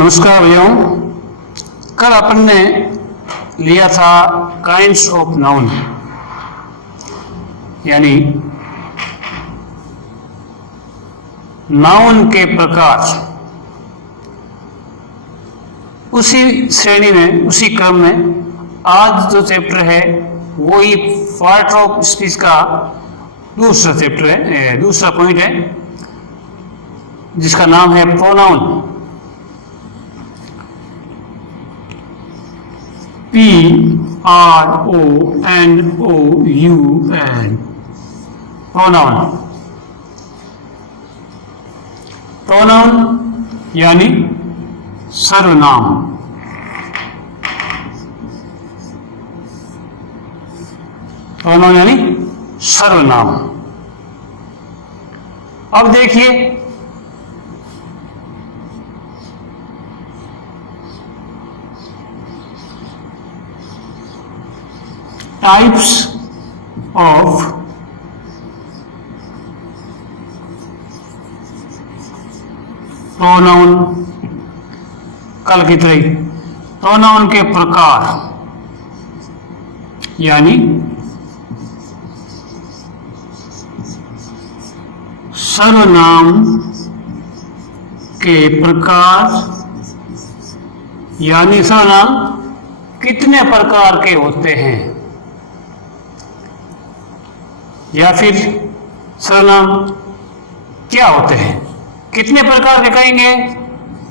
नमस्कार भैया। कल अपन ने लिया था काइंड्स ऑफ नाउन, यानी नाउन के प्रकार। उसी श्रेणी में, उसी क्रम में आज जो चैप्टर है वो ही पार्ट ऑफ स्पीच का दूसरा चैप्टर है, दूसरा पॉइंट है, जिसका नाम है प्रोनाउन। P-R-O-N-O-U-N, pronoun. प्रोनाउन यानी सर्वनाम। प्रोनाउन यानी सर्वनाम। अब देखिए, टाइप्स ऑफ प्रोनाउन। कल की तरह प्रोनाउन के प्रकार यानी सर्वनाम के प्रकार, यानी सर्वनाम कितने प्रकार के होते हैं, या फिर सर्वनाम क्या होते हैं। कितने प्रकार के कहेंगे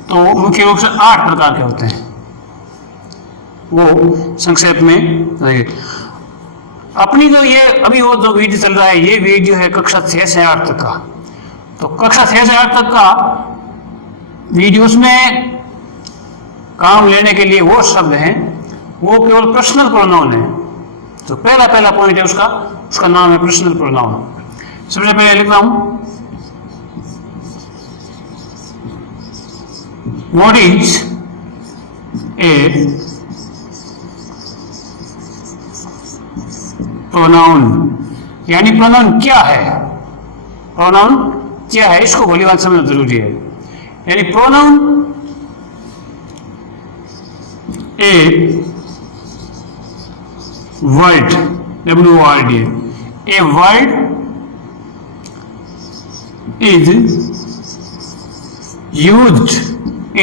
तो मुख्य रूप से 8 प्रकार के होते हैं। वो संक्षेप में रहेंगे। अपनी जो ये अभी वो जो वीडियो चल रहा है, ये वीडियो है कक्षा 6 से 8 तक का। तो कक्षा 6 से 8 तक का वीडियोस में काम लेने के लिए वो शब्द हैं, वो केवल पर्सनल प्रोनाउन है। तो पहला पॉइंट है उसका नाम है पर्सनल प्रोनाउन। सबसे पहले लिख रहा हूं, व्हाट इज ए प्रोनाउन, यानी प्रोनाउन क्या है। प्रोनाउन क्या है, इसको भली बात समझना जरूरी है। यानी pronoun a word, WORD, a word is used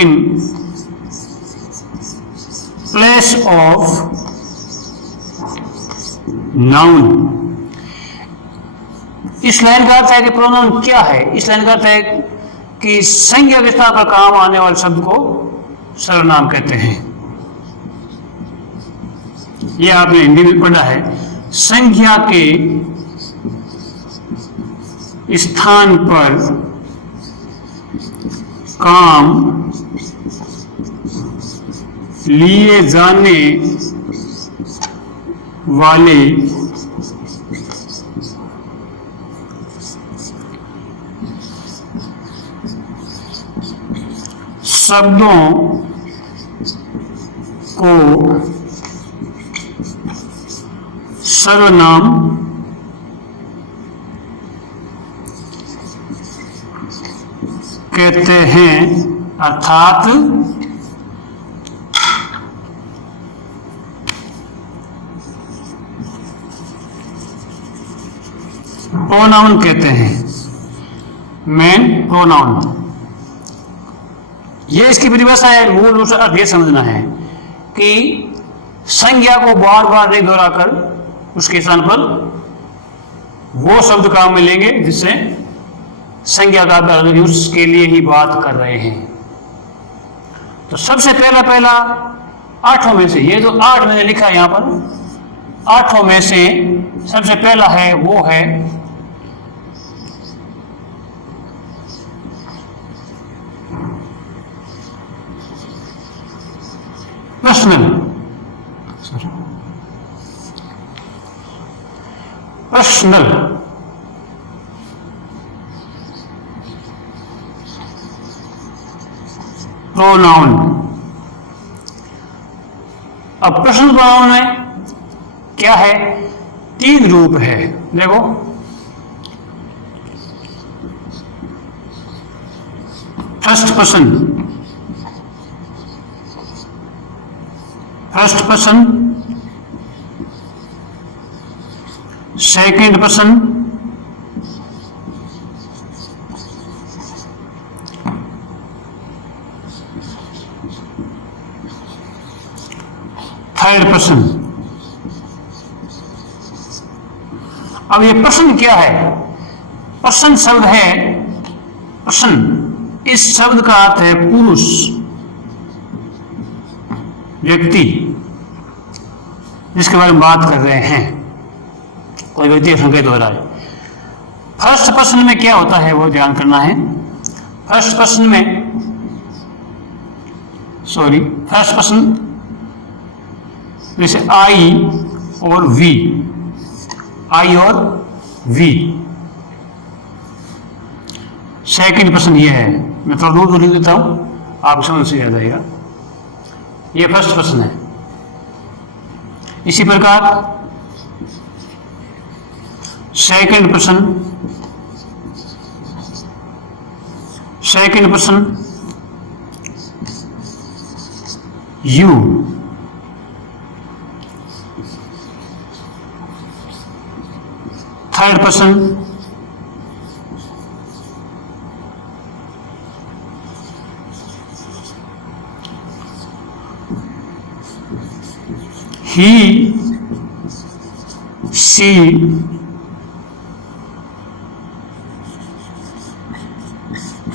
in place of noun। इस लाइन का अर्थ है कि प्रोनाउन क्या है। इस लाइन का अर्थ है कि संज्ञा के स्थान पर काम आने वाले शब्द को सर्वनाम कहते हैं। यह आपने हिंदी में पढ़ा है। संज्ञा के स्थान पर काम लिए जाने वाले शब्दों को सर्वनाम कहते हैं। अर्थात प्रोनाउन कहते हैं, मेन प्रोनाउन। ये इसकी परिभाषा है। मूल रूप से अर्थ यह समझना है कि संज्ञा को बार बार नहीं दोहराकर उसके स्थान पर वो शब्द काम में लेंगे जिससे संज्ञा का अर्थ, उसके लिए ही बात कर रहे हैं। तो सबसे पहला 8 में से, ये जो 8 मैंने लिखा है यहां पर, 8 में से सबसे पहला है वो है पर्सनल। Personal pronoun. अब पर्सनल प्रोनाउन है क्या है, 3 रूप है। देखो, first person first person, second person, third person. अब ये पर्सन क्या है? पर्सन शब्द है, पर्सन इस शब्द का अर्थ है पुरुष, व्यक्ति जिसके बारे में बात कर रहे हैं, कोई व्यक्ति संकेत हो रहा है। फर्स्ट पर्सन में क्या होता है वो ध्यान करना है। फर्स्ट पर्सन जैसे आई और वी, आई और वी। सेकंड पर्सन ये है, मैं थोड़ा दूर लिख देता हूं, आप समझ से आ जाएगा। ये फर्स्ट पर्सन है। इसी प्रकार second person, you, third person he, she,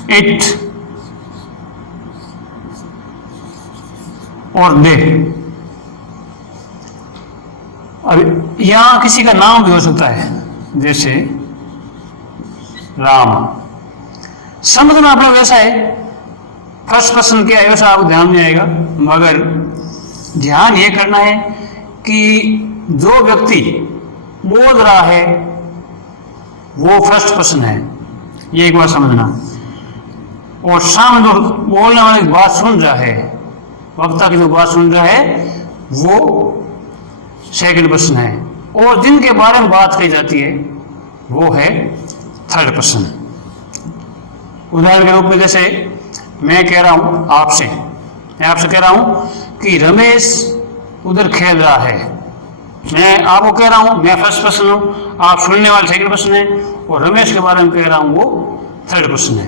it और दे। अब यहां किसी का नाम भी हो सकता है, जैसे राम। समझना अपना वैसा है, फर्स्ट पर्सन क्या है वैसा आपको ध्यान नहीं आएगा, मगर ध्यान ये करना है कि जो व्यक्ति बोल रहा है वो फर्स्ट पर्सन है, ये एक बात समझना। और सामने जो बोलने वाले बात सुन रहा है, वक्ता की जो बात सुन रहा है वो सेकंड पर्सन है, और जिनके बारे में बात कही जाती है वो है थर्ड पर्सन। उदाहरण के रूप में जैसे मैं कह रहा हूं आपसे, कह रहा हूं कि रमेश उधर खेल रहा है। मैं आपको कह रहा हूं, मैं फर्स्ट पर्सन हूं, आप सुनने वाले सेकंड पर्सन है, और रमेश के बारे में कह रहा हूं वो थर्ड पर्सन है।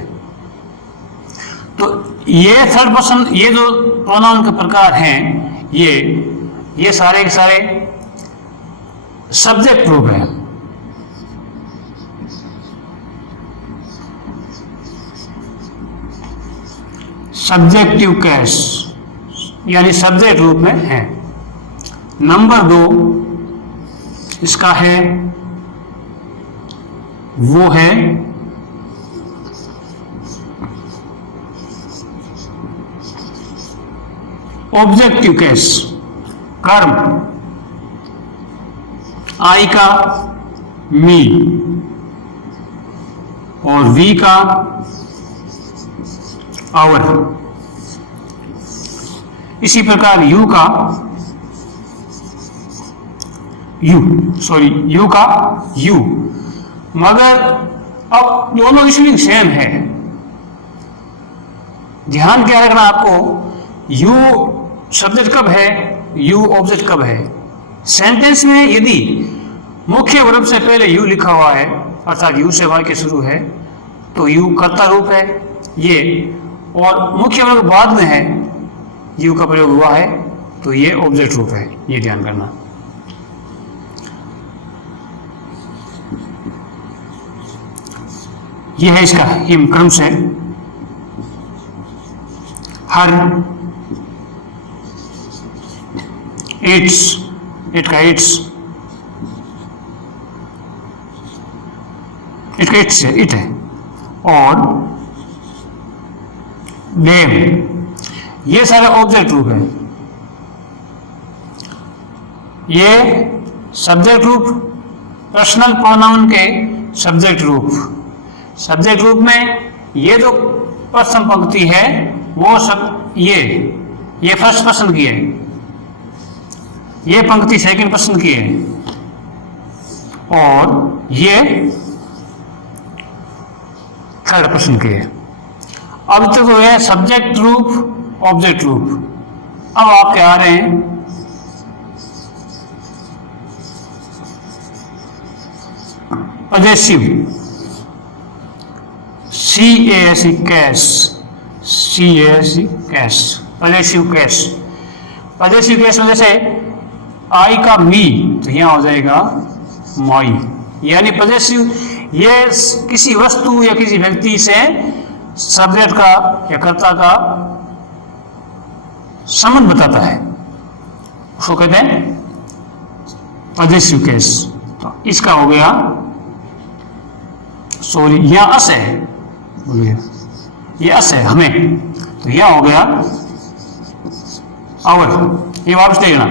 तो ये थर्ड पर्सन, ये जो प्रोनाउन के प्रकार हैं, ये सारे के सारे सब्जेक्ट रूप है। सब्जेक्टिव केस यानी सब्जेक्ट रूप में है। नंबर 2 इसका है, वो है ऑब्जेक्टिव केस, कर्म, आई का मी और वी का आवर। इसी प्रकार यू का यू, मगर अब दोनों स्पेलिंग सेम है। ध्यान क्या रखना आपको, यू सब्जेक्ट कब है, यू ऑब्जेक्ट कब है। सेंटेंस में यदि मुख्य वर्ब से पहले यू लिखा हुआ है, अर्थात यू से वाक्य शुरू है, तो यू कर्ता रूप है ये, और मुख्य वर्ब बाद में है, यू का प्रयोग हुआ है, तो ये ऑब्जेक्ट रूप है। ये ध्यान करना। ये है इसका हिम क्रम से, हर, इट्स, इट का इट्स, इट का इट्स है, इट है, और देम, ये सारे ऑब्जेक्ट रूप है। ये सब्जेक्ट रूप, पर्सनल प्रोनाउन के सब्जेक्ट रूप। सब्जेक्ट रूप में ये जो प्रथम पंक्ति है वो सब ये फर्स्ट पर्सन की है, ये पंक्ति सेकंड पर्सन की है, और ये थर्ड पर्सन की है। अब तक तो है सब्जेक्ट रूप, ऑब्जेक्ट रूप। अब आपके आ रहे हैं possessive, CASE cash, CASE cash, possessive cash. Possessive cash में जैसे आई का मी तो यहाँ हो जाएगा माई, यानी पजेसिव ये किसी वस्तु या किसी व्यक्ति से सब्जेक्ट का या कर्ता का संबंध बताता है, उसको कहते हैं पजेसिव केस। तो इसका हो गया, सॉरी यहां अस है, बोलिए ये अस है हमें, तो यहां हो गया आवर। ये वापस देखना,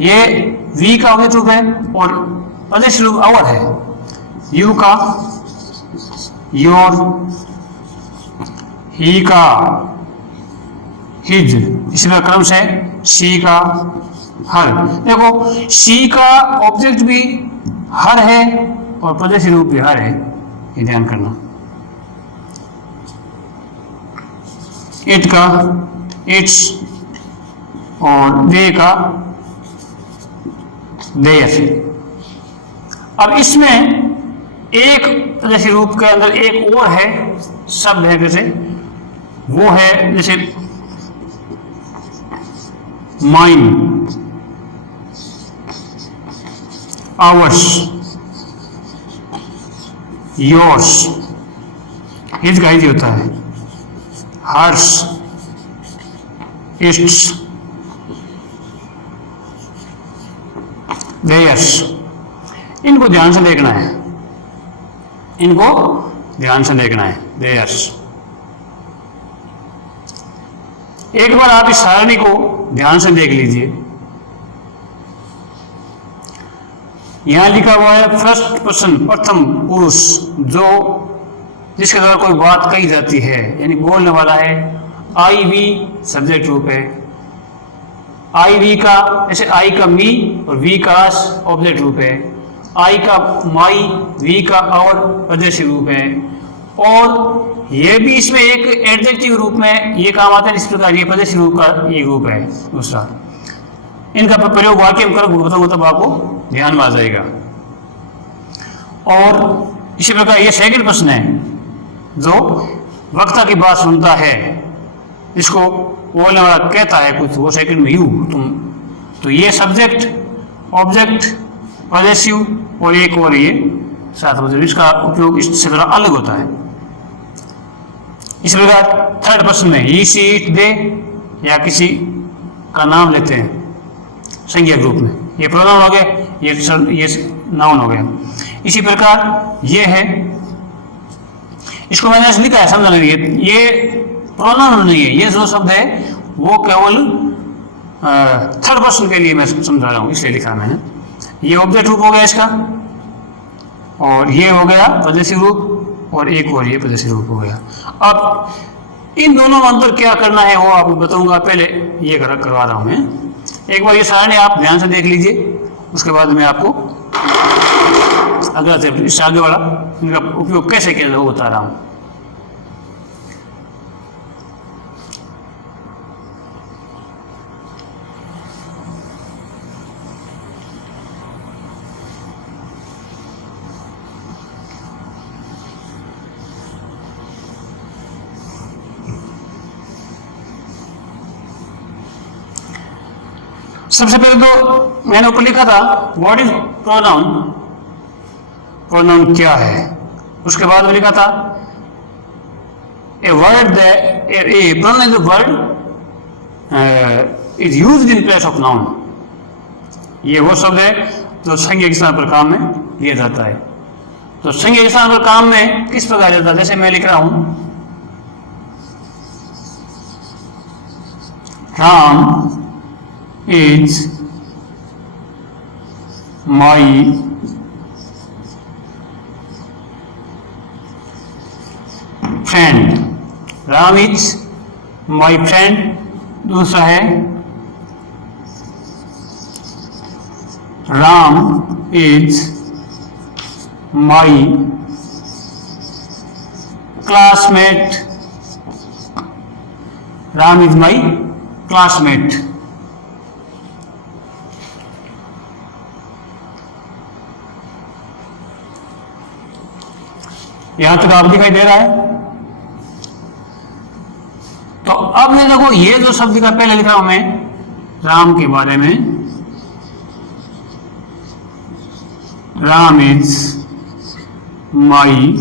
ये वी का ऑब्जेक्ट रूप है और पजेसिव रूप आवर है। यू का योर, ही का हिज, इसी तरह क्रम से सी का हर। देखो सी का ऑब्जेक्ट भी हर है और पजेसिव रूप भी हर है, ये ध्यान करना। इट का इट्स और दे का देयर। अब इसमें एक पजेसिव रूप के अंदर एक और है शब्द है, जैसे वो है जैसे माइन, आवर्स, योर्स, हिज का हिज होता है, हर्स, इट्स, देयर्स। इनको ध्यान से देखना है, इनको ध्यान से देखना है, देयर्स। एक बार आप इस सारणी को ध्यान से देख लीजिए। यहां लिखा हुआ है फर्स्ट पर्सन, प्रथम पुरुष, जो जिसके द्वारा कोई बात कही जाती है, यानी बोलने वाला है। आई वी सब्जेक्ट रूप है। आई वी का, जैसे आई का मी और वी का अस ऑब्जेक्ट रूप है। आई का माई, वी का और पजेसिव रूप है। और ये भी इसमें एक एडजेक्टिव रूप में ये काम आता है, इस प्रकार ये पजेसिव रूप का ये रूप है दूसरा। इनका प्रयोग वाक्य में करो बताऊंगा तब आपको ध्यान में आ जाएगा। और इसी प्रकार ये सेकंड पर्सन है, जो वक्ता की बात सुनता है, इसको बोलने वाला कहता है कुछ, वो सेकंड में यू, तुम। तो ये सब्जेक्ट, ऑब्जेक्ट, पजेसिव और एक और ये साथ में, इसका उपयोग इससे थोड़ा अलग होता है। इस प्रकार थर्ड पर्सन में ही, सी, इट, दे या किसी का नाम लेते हैं संज्ञक रूप में, ये प्रोनाउन हो गया, ये नाउन हो गया। इसी प्रकार ये है, इसको मैंने ऐसे लिखा है, समझना नहीं, ये प्रोनाउन नहीं है, ये जो शब्द है वो केवल थर्ड पर्सन के लिए मैं समझा रहा हूं, इसलिए लिखा मैंने। ये ऑब्जेक्ट रूप हो गया इसका, और ये हो गया पजेसिव रूप, और एक और ये पजेसिव रूप हो गया। अब इन दोनों में अंतर क्या करना है वो आपको बताऊंगा, पहले ये करवा रहा हूं मैं। एक बार ये सारणी आप ध्यान से देख लीजिए, उसके बाद मैं आपको अगला इस आगे वाला इनका उपयोग कैसे किया जाए वो बता रहा हूं। सबसे पहले तो मैंने ऊपर लिखा था व्हाट इज प्रोनाउन, प्रोनाउन क्या है। उसके बाद में लिखा था a word pronoun is a word is used in place of noun. ये वो शब्द है जो संज्ञा के स्थान पर काम में लिया जाता है। तो संज्ञा के स्थान पर काम में किस प्रकार जाता है, जैसे मैं लिख रहा हूं Ram is my friend, Ram is my friend। दूसरा है Ram is my classmate, Ram is my classmate। यहां तक आप दिखाई दे रहा है। तो अब मैं देखो ये जो शब्द का पहले लिखा हूं मैं राम के बारे में, Ram is my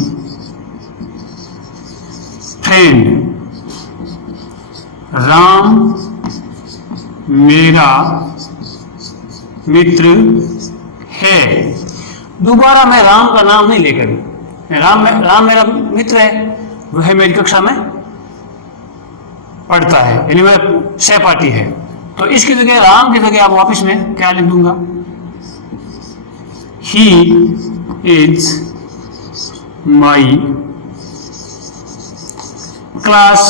friend, Ram मेरा मित्र है। दोबारा मैं राम का नाम नहीं लेकर, राम मेरा मित्र है, वह मेरी कक्षा में पढ़ता है, यानी मेरा सहपाठी है। तो इसकी जगह राम की जगह आप वापस में क्या लिख दूंगा, he is my class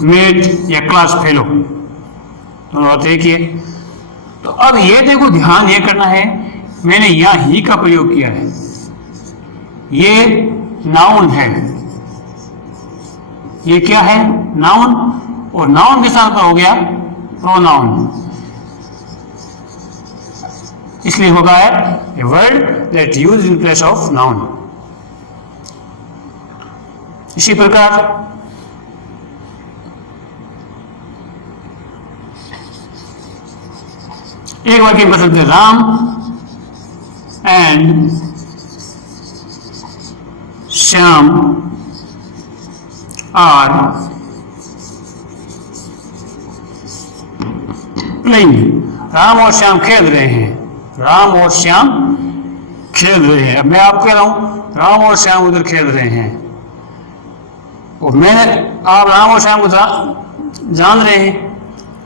met या क्लास फेलो, दोनों बात एक ही है। तो अब ये देखो ध्यान ये करना है, मैंने यहां ही का प्रयोग किया है, ये नाउन है, ये क्या है नाउन, और नाउन के साथ हो गया प्रोनाउन, इसलिए होगा a word that use in place of noun. इसी प्रकार एक वाक्य में बदलते Ram and Shyam are playing, Ram और श्याम खेल रहे हैं, राम और श्याम खेल रहे हैं। अब मैं आपको कह रहा हूं राम और श्याम उधर खेल रहे हैं, और मैं आप राम और श्याम को जान रहे हैं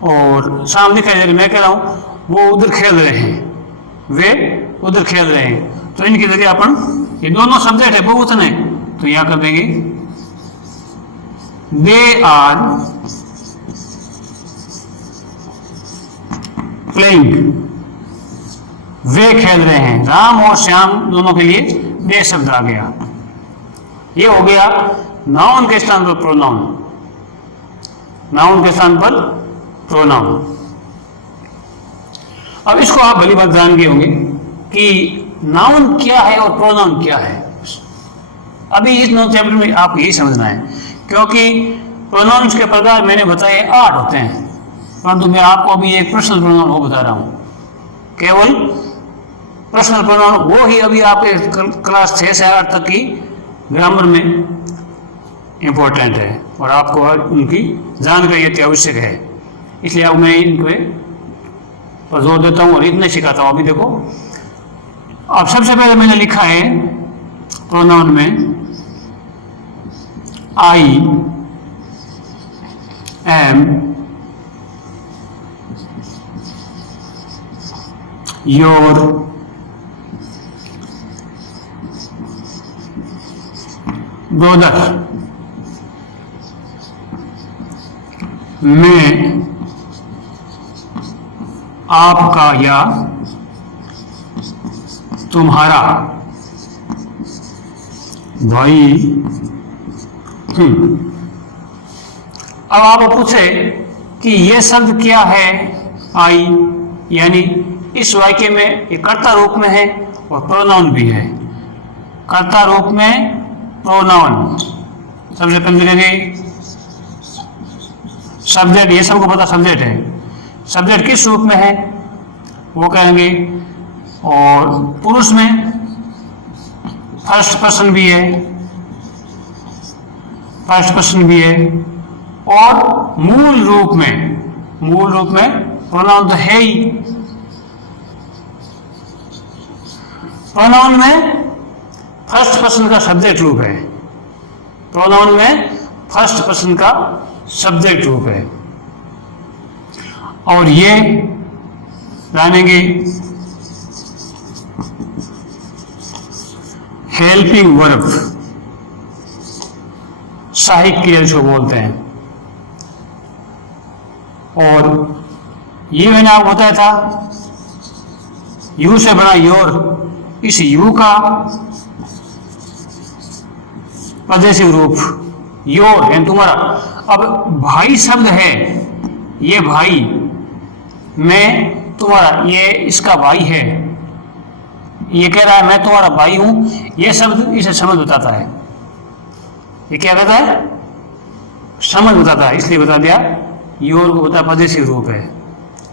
और श्याम दिखाई दे रहे, मैं कह रहा हूं वो उधर खेल रहे हैं, वे उधर खेल रहे हैं। तो इनकी जगह अपन, ये दोनों सब्जेक्ट है बहुवचन है, तो यहां कर देंगे दे आर प्लेइंग, वे खेल रहे हैं। राम और श्याम दोनों के लिए दे शब्द आ गया। ये हो गया नाउन के स्थान पर प्रोनाउन, नाउन के स्थान पर प्रोनाउन। अब इसको आप भली बात जान गए होंगे कि नाउन क्या है और प्रोनाउन क्या है। अभी इस नौ चैप्टर में आपको यही समझना है, क्योंकि प्रोनाउंस के प्रकार मैंने बताए 8 होते हैं, परंतु मैं आपको अभी एक पर्सनल प्रोनाउन वो बता रहा हूं, केवल पर्सनल प्रोनाउन वो ही अभी आपके क्लास 6 से 8 तक की ग्रामर में इंपॉर्टेंट है और आपको उनकी जानकारी अति आवश्यक है। इसलिए अब मैं इनके पर जोर देता हूं और इतने सिखाता हूं। अभी देखो, अब सबसे पहले मैंने लिखा है प्रोनाउन में आई एम योर ब्रदर, मैं आपका या तुम्हारा भाई हूं। अब आप पूछे कि यह शब्द क्या है, आई, यानी इस वाक्य में ये कर्ता रूप में है और प्रोनाउन भी है। कर्ता रूप में प्रोनाउन सबसे पहले देखेंगे सब्जेक्ट, ये सबको पता सब्जेक्ट है, सब्जेक्ट किस रूप में है वो कहेंगे, और पुरुष में फर्स्ट पर्सन भी है, फर्स्ट पर्सन भी है, और मूल रूप में प्रोनाउन तो है ही। प्रोनाउन में फर्स्ट पर्सन का सब्जेक्ट रूप है, प्रोनाउन में फर्स्ट पर्सन का सब्जेक्ट रूप है, और ये जानेंगे हेल्पिंग वर्ब, सहायक क्रिया जिसको बोलते हैं। और ये मैंने आपको बताया था यू से बना योर, इस यू का पजेसिव रूप योर है तुम्हारा। अब भाई शब्द है, ये भाई, मैं तुम्हारा, ये इसका भाई है, ये कह रहा है मैं तुम्हारा भाई हूं, ये शब्द इसे समझ बताता है। ये क्या कहता है? समझ बताता है, इसलिए बता दिया योर को बता पदेशिव रूप है।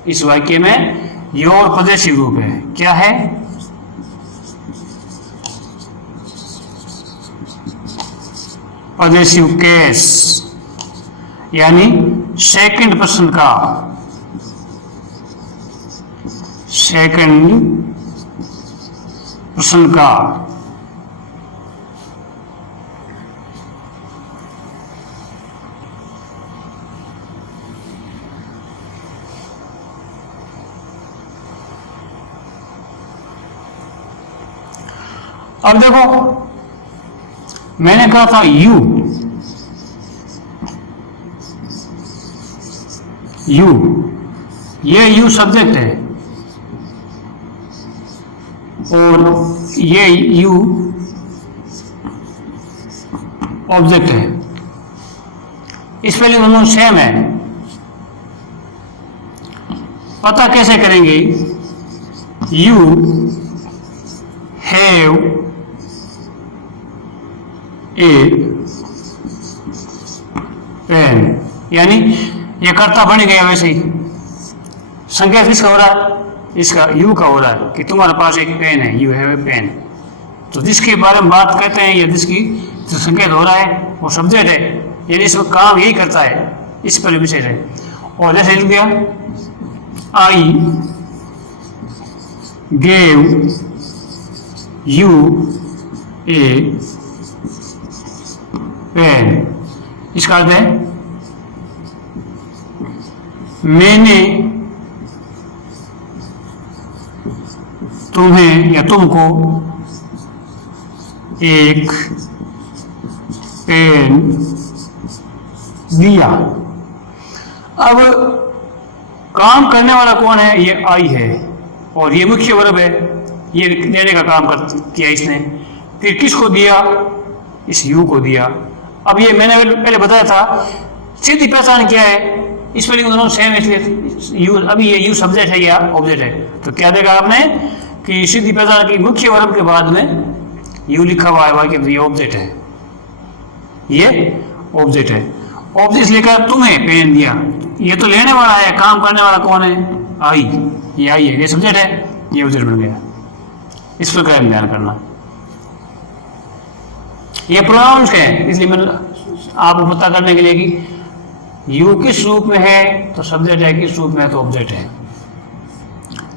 इस वाक्य में योर पदेशिव रूप है। क्या है? पदेशिव केस, यानी सेकंड पर्सन का, सेकंड पर्सन का। अब देखो, मैंने कहा था यू, ये यू सब्जेक्ट है और ये यू ऑब्जेक्ट है। इस पहले दोनों सेम है। पता कैसे करेंगे? यू हैव ए पेन, यानी ये कर्ता बन गया। वैसे ही संकेत किसका हो रहा है? इसका यू का हो रहा है कि तुम्हारे पास एक पेन है, यू हैव ए पेन। तो जिसके बारे में बात करते हैं या जिसकी जो संकेत हो रहा है वो सब्जेक्ट है, यानी इसका काम यही करता है, इस पर विषय है। और जैसे लिख दिया I gave you a pen, इसका अर्थ है मैंने तुम्हें या तुमको एक पेन दिया। अब काम करने वाला कौन है? ये आई है और ये मुख्य वर्ब है, ये देने का काम किया इसने। फिर किसको दिया? इस यू को दिया। अब ये मैंने पहले बताया था, सीधी पहचान क्या है? इस पर दोनों सेम, इसलिए यू, अभी ये यू सब्जेक्ट है या ऑब्जेक्ट है। तो क्या देखा आपने कि सीधी पहचान की मुख्य वर्ब के बाद में यू लिखा हुआ है, वाक्य ये ऑब्जेक्ट है, ये ऑब्जेक्ट है। ऑब्जेक्ट लेकर तुम्हें पेन दिया, ये तो लेने वाला है, काम करने वाला कौन है? आई, ये आई है, ये सब्जेक्ट है, ये ऑब्जेक्ट बन गया। इस पर ध्यान करना। ये प्रोनाउंस है, इसलिए मैंने आपको पता करने के लिए कि यू किस रूप में है तो सब्जेक्ट है, किस रूप में है तो ऑब्जेक्ट है।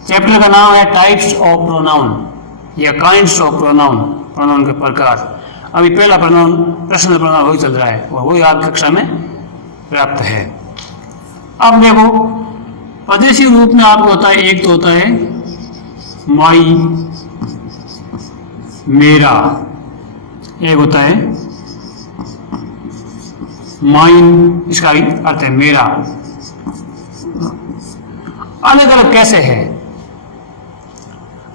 चैप्टर का नाम है टाइप्स ऑफ प्रोनाउन या काइंड्स ऑफ प्रोनाउन, प्रोनाउन के प्रकार। अभी पहला प्रोनाउन पर्सनल प्रोनाउन वही चल रहा है और वही आपकी कक्षा में प्राप्त है। अब देखो, पदेशी रूप में आपको होता है, एक तो होता है माई, मेरा, एक होता है माइन, इसका अर्थ है मेरा। अलग अलग कैसे है?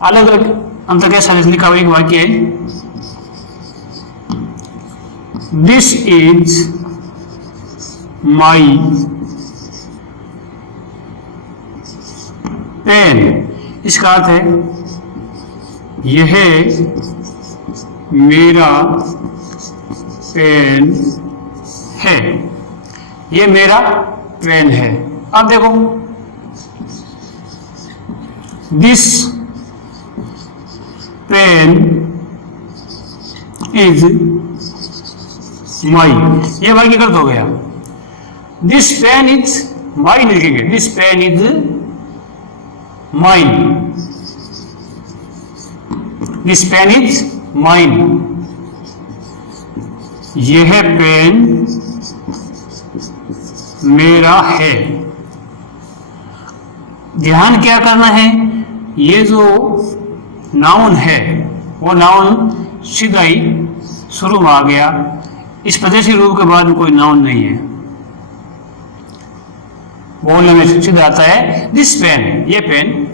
अलग अलग अंतर कैसा लिखा हुआ एक वाक्य है, दिस इज माई पेन। इसका अर्थ है यह मेरा पेन है, ये मेरा पेन है। अब देखो, दिस पेन इज माई, ये वाक्य गलत हो गया। दिस पेन इज माइन लिखेंगे, this pen is mine, this pen is mine, यह पेन मेरा है। ध्यान क्या करना है, ये जो नाउन है वो नाउन सीधा ही शुरू में आ गया, इस पदेशी रूप के बाद में कोई नाउन नहीं है। बोलने में सीधा आता है दिस पेन, ये पेन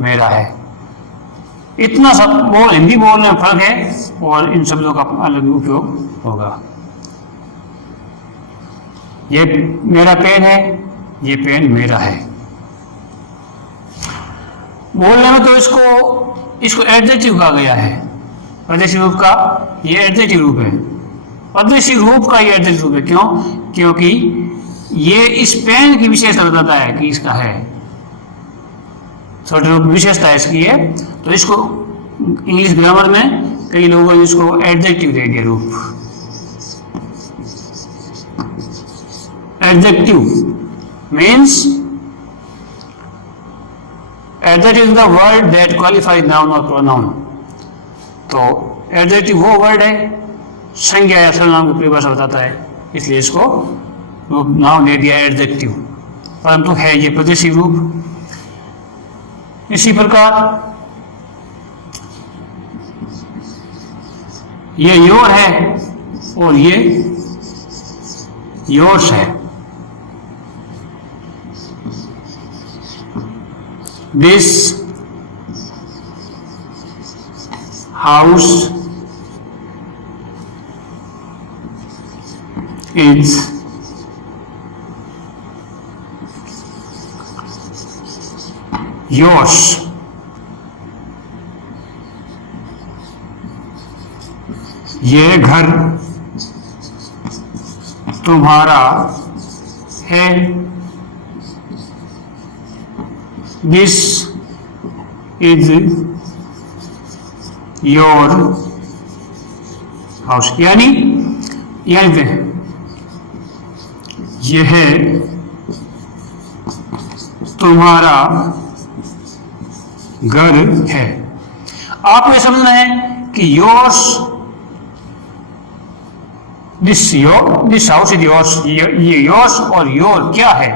मेरा है। इतना सब हिंदी बोलने में फर्क है और इन शब्दों का अलग उपयोग होगा। ये मेरा पेन है, ये पेन मेरा है। बोलने में तो इसको एडजेक्टिव कहा गया है, प्रदेशी रूप का ये एडजेक्टिव रूप है, प्रदेशी रूप का ये एडजेक्टिव रूप है। क्यों? क्योंकि ये इस पेन की विशेषता बताता है कि इसका है, छोटे रूप विशेषता है इसकी है। तो इसको इंग्लिश ग्रामर में कई लोगों ने इसको एडजेक्टिव दे दिया रूप। Adjective means adjective is the word that qualifies noun और प्रोनाउन। तो एडजेक्टिव वो वर्ड है, संज्ञा या सर्वनाम की परिभाषा बताता है, इसलिए इसको नाउन दे दिया एडजेक्टिव, परंतु है ये प्रदेशी रूप। इसी प्रकार ये योर है और ये योर्स है। This house is yours. ये घर तुम्हारा है। This is your house. यानी यह तुम्हारा घर है। आपको समझना है कि yours, this house is yours, ये योर्स और योर क्या है?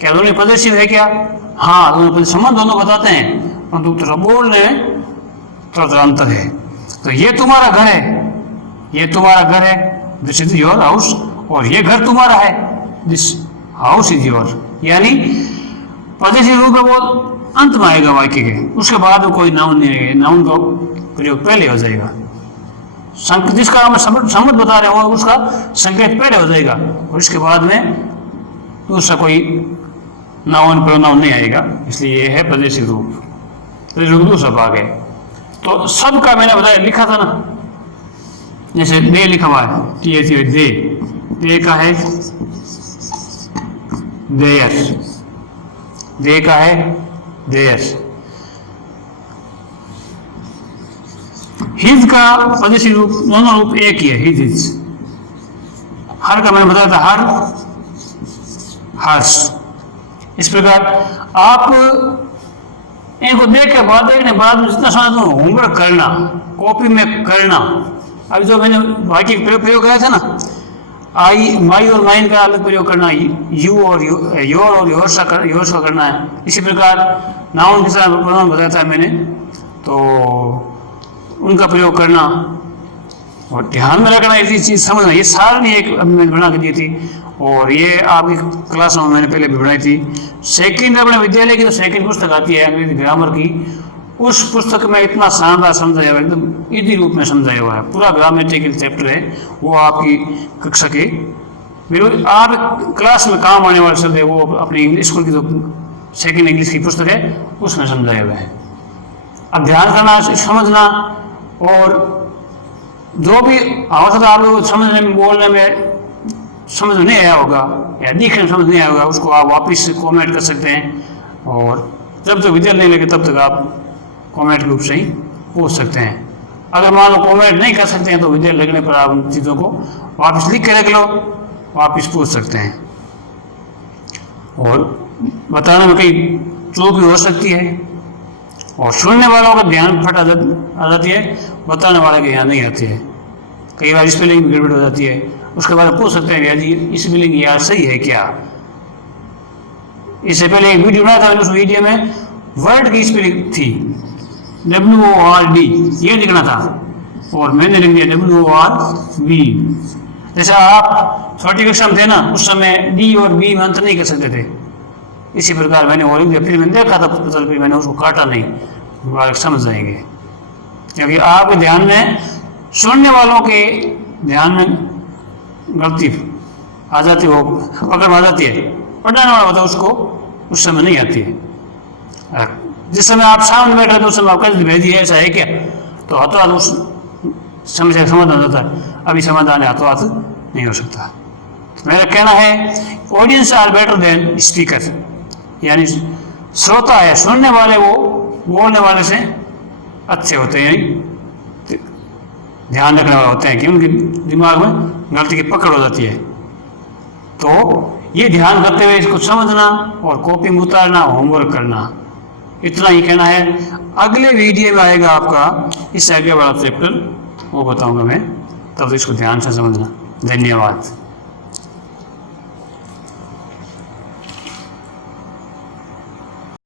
क्या दोनों पॉजिटिव है क्या? हाँ, दोनों संबंध दोनों बताते हैं, परंतु तो बोलने थोड़ा अंतर है। तो ये तुम्हारा घर है, ये तुम्हारा घर है, दिस इज योर हाउस, और ये घर तुम्हारा है, दिस हाउस इज योर। यानी पॉजिटिव रूप है वो अंत में आएगा वाक्य के, उसके बाद कोई नाउन नहीं आएगा, नाउन का प्रयोग पहले हो जाएगा। जिसका हम संबंध बता रहे हो उसका संकेत पहले हो जाएगा और इसके बाद में दूसरा कोई नाउन प्रोनाउन नहीं आएगा, इसलिए ये है प्रदेशी रूप। प्रदेशी रूप दूसरा भाग है। तो सबका मैंने बताया लिखा था ना, जैसे दे लिखा हुआ है, दे का है देयर, दे का है देयर। हिज का प्रदेशी रूप, दोनों रूप एक ही है, हिज। हर का मैंने बताया था, हर्ष। इस प्रकार आप इनको देख के बाद देखने बाद में जितना समझ होमवर्क करना, कॉपी में करना। अभी जो मैंने वाक्य प्रयोग किया था ना, आई, माई और माइन का अलग प्रयोग करना, यू और योर और योर्स का करना है। इसी प्रकार नाउन के साथ प्रोनाउन बताया था मैंने, तो उनका प्रयोग करना और ध्यान में रखना, ऐसी चीज़ समझना। ये सारणी एक मैंने बना के दी थी और ये आपकी क्लास में मैंने पहले भी बनाई थी। सेकंड अपने विद्यालय की जो सेकंड पुस्तक आती है अंग्रेजी ग्रामर की, उस पुस्तक में इतना शानदार समझाया हुआ है, एकदम इजी रूप में समझाया हुआ है। पूरा ग्रामेटिकल चैप्टर है, वो आपकी कक्षा के बिल्कुल आप क्लास में काम आने वाले शब्द है, वो अपनी स्कूल की जो सेकंड इंग्लिश की पुस्तक है उसमें समझाया हुआ है। अब ध्यान करना, समझना, और जो भी आवश्यकता आपको समझने में, बोलने में समझ नहीं आया होगा या दिखने में समझ नहीं आया होगा, उसको आप वापस कमेंट कर सकते हैं। और जब तक विद्यालय नहीं लगे तब तक आप कमेंट रूप से ही पूछ सकते हैं। अगर मान लो कमेंट नहीं कर सकते हैं तो विद्यालय लगने पर आप उन चीज़ों को वापस लिख के रख लो, वापस पूछ सकते हैं। और बताने में कई चूक भी हो सकती है, और सुनने वालों का ध्यान फट आ जाती है, बताने वाले के ध्यान नहीं आती है। कई बार स्पेलिंग भी गड़बड़ हो जाती है, उसके बाद पूछ सकते हैं जी स्पेलिंग यार सही है क्या। इससे पहले एक वीडियो बनाया था, उस वीडियो में वर्ड की स्पेलिंग थी WORD, ये लिखना था, और मैंने लिख दिया WORB। जैसे आप छोटी कक्षा में थे ना, उस समय D और B में अंतर नहीं कर सकते थे, इसी प्रकार मैंने वो लिख दिया। फिर मैंने देखा था पता, फिर मैंने उसको काटा नहीं, बालक समझ जाएंगे। क्योंकि आपके ध्यान में, सुनने वालों के ध्यान में गलती आ जाती है, वो पकड़ आ जाती है, पढ़ाने वाला होता है उसको उस समय नहीं आती है। जिस समय आप सामने बैठ रहे थे उस समय आप कैसे भेजिए ऐसा है क्या, तो हाथों हाथ उस समस्या का समाधान होता है। अभी समाधान हाथों हाथ नहीं हो सकता। तो मेरा कहना है audience are better than speaker, यानी श्रोता है, सुनने वाले वो बोलने वाले से अच्छे होते हैं, ध्यान रखने वाले होते हैं कि उनके दिमाग में गलती की पकड़ हो जाती है। तो ये ध्यान रखते हुए इसको समझना और कॉपी में उतारना, होमवर्क करना, इतना ही कहना है। अगले वीडियो में आएगा आपका इससे आगे वाला चैप्टर, वो बताऊंगा मैं, तब तो इसको ध्यान से समझना। धन्यवाद।